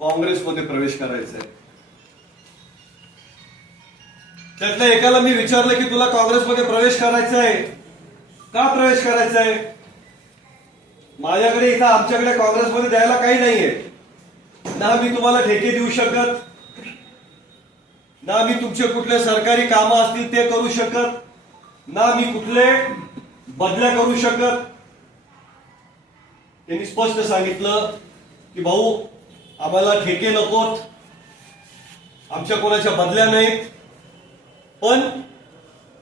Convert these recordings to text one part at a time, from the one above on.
काँग्रेसमध्ये प्रवेश करायचा आहे त्यातल्या एकाला मी विचारलं की तुला काँग्रेसमध्ये प्रवेश करायचा आहे का प्रवेश करायचा आहे माझ्याकडे इथं आमच्याकडे काँग्रेसमध्ये द्यायला काही नाहीये. ना मी तुम्हाला ठेके देऊ शकत ना मी तुमचे कुठले सरकारी कामं असतील ते करू शकत ना मी कुठले बदल्या करू शकत. त्यांनी स्पष्ट सांगितलं की भाऊ आम्हाला ठेके नकोत. आमच्या कोणाच्या बदल्या नाहीत. पण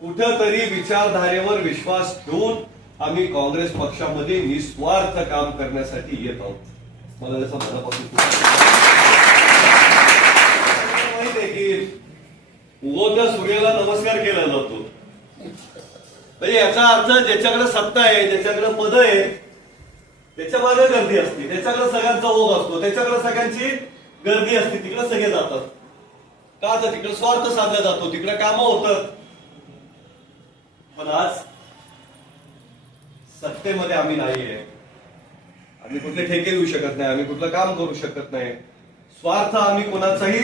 कुठंतरी विचारधारेवर विश्वास ठेवून आम्ही काँग्रेस पक्षामध्ये निस्वार्थ काम करण्यासाठी येत आहोत. मला त्याचा मनापासून माहीत आहे की उगवत्या सूर्याला नमस्कार केला जातो. म्हणजे याचा अर्थ ज्याच्याकडे सत्ता आहे ज्याच्याकडे पद आहे त्याच्यामागे गर्दी असते. त्याच्याकडे सगळ्यांचा ओघ असतो. त्याच्याकडे सगळ्यांची गर्दी असते. तिकडे सगळे जातात. का तर तिकडे स्वार्थ साधला जातो. तिकडे कामं होतात. पण आज सत्तेमध्ये आम्ही नाहीये. आम्ही कुठले ठेके देऊ शकत नाही. आम्ही कुठलं काम करू शकत नाही. स्वार्थ आम्ही कोणाचाही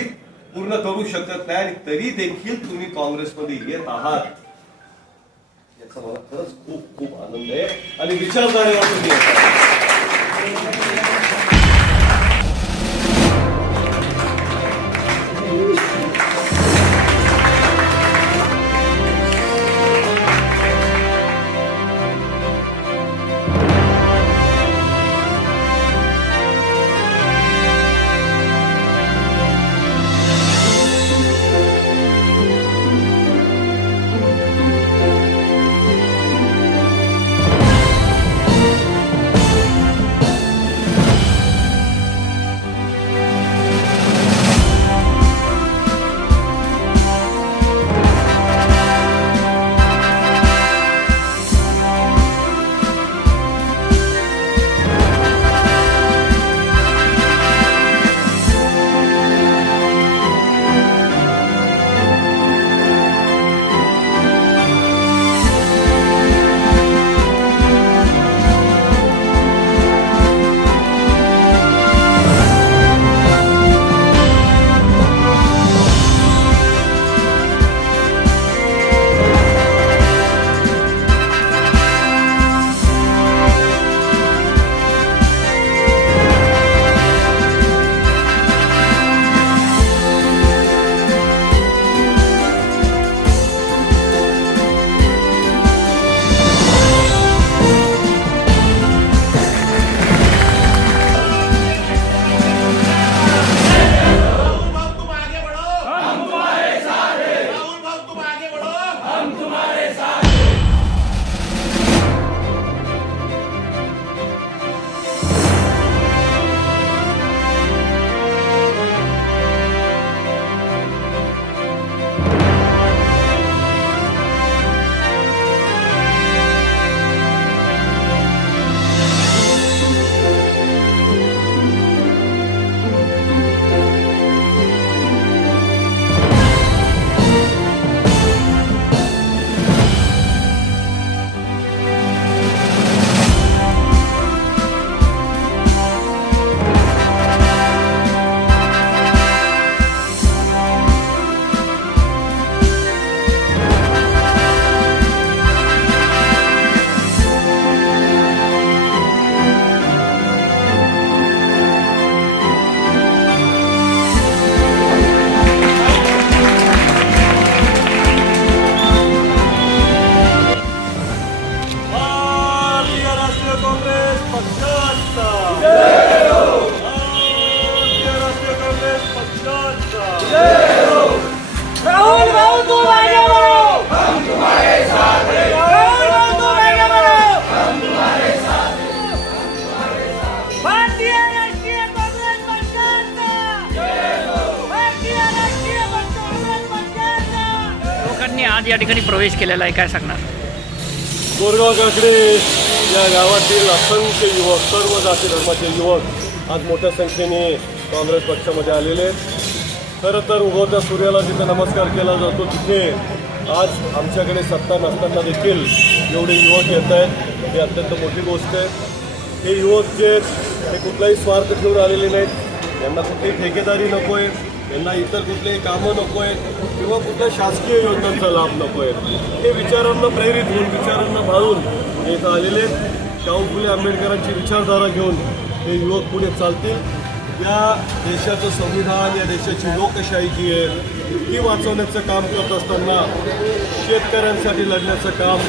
पूर्ण करू शकत नाही. आणि तरी देखील तुम्ही काँग्रेसमध्ये येत आहात. याचा मला खरंच खूप खूप आनंद आहे. आणि विचारधारेला तुम्ही राहुल भाऊ हैं राहुल भाऊ हैं भारतीय राष्ट्रीय कांग्रेस पक्षाचा. भारतीय राष्ट्रीय काँग्रेस पक्षाचा. लोकांनी आज या ठिकाणी प्रवेश केलेला आहे काय सांगणार? गोरगाव काकडे या गावातील असंख्य युवक सर्व जाती धर्माचे युवक आज मोठ्या संख्येने काँग्रेस पक्षामध्ये आलेले आहेत. खरं तर उगवत्या सूर्याला जिथे नमस्कार केला जातो. तिथे आज आमच्याकडे सत्ता नसताना देखील एवढे युवक येत आहेत. ही अत्यंत मोठी गोष्ट आहे. हे युवक जे आहेत, हे कुठलाही स्वार्थ ठेवून आलेले नाहीत. यांना कुठली ठेकेदारी नको आहे यांना इतर कुठलेही कामं नको आहेत किंवा कुठल्या शासकीय योजनांचा लाभ नको आहे हे विचारांना प्रेरित होऊन विचारांना भाळून हे इथं आलेले आहेत. शाहू फुले आंबेडकरांची विचारधारा घेऊन हे युवक पुढे चालतील. या देशाचं संविधान या देशाची लोकशाही जी आहे ती वाचवण्याचं काम करत असताना शेतकऱ्यांसाठी लढण्याचं काम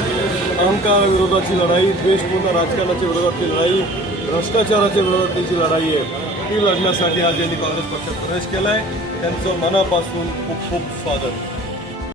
अहंकाराविरोधाची लढाई द्वेषपूर्ण राजकारणाच्या विरोधातली लढाई भ्रष्टाचाराच्या विरोधातली जी लढाई आहे ती लढण्यासाठी आज यांनी काँग्रेस पक्षात प्रवेश केला आहे त्यांचं मनापासून खूप खूप स्वागत.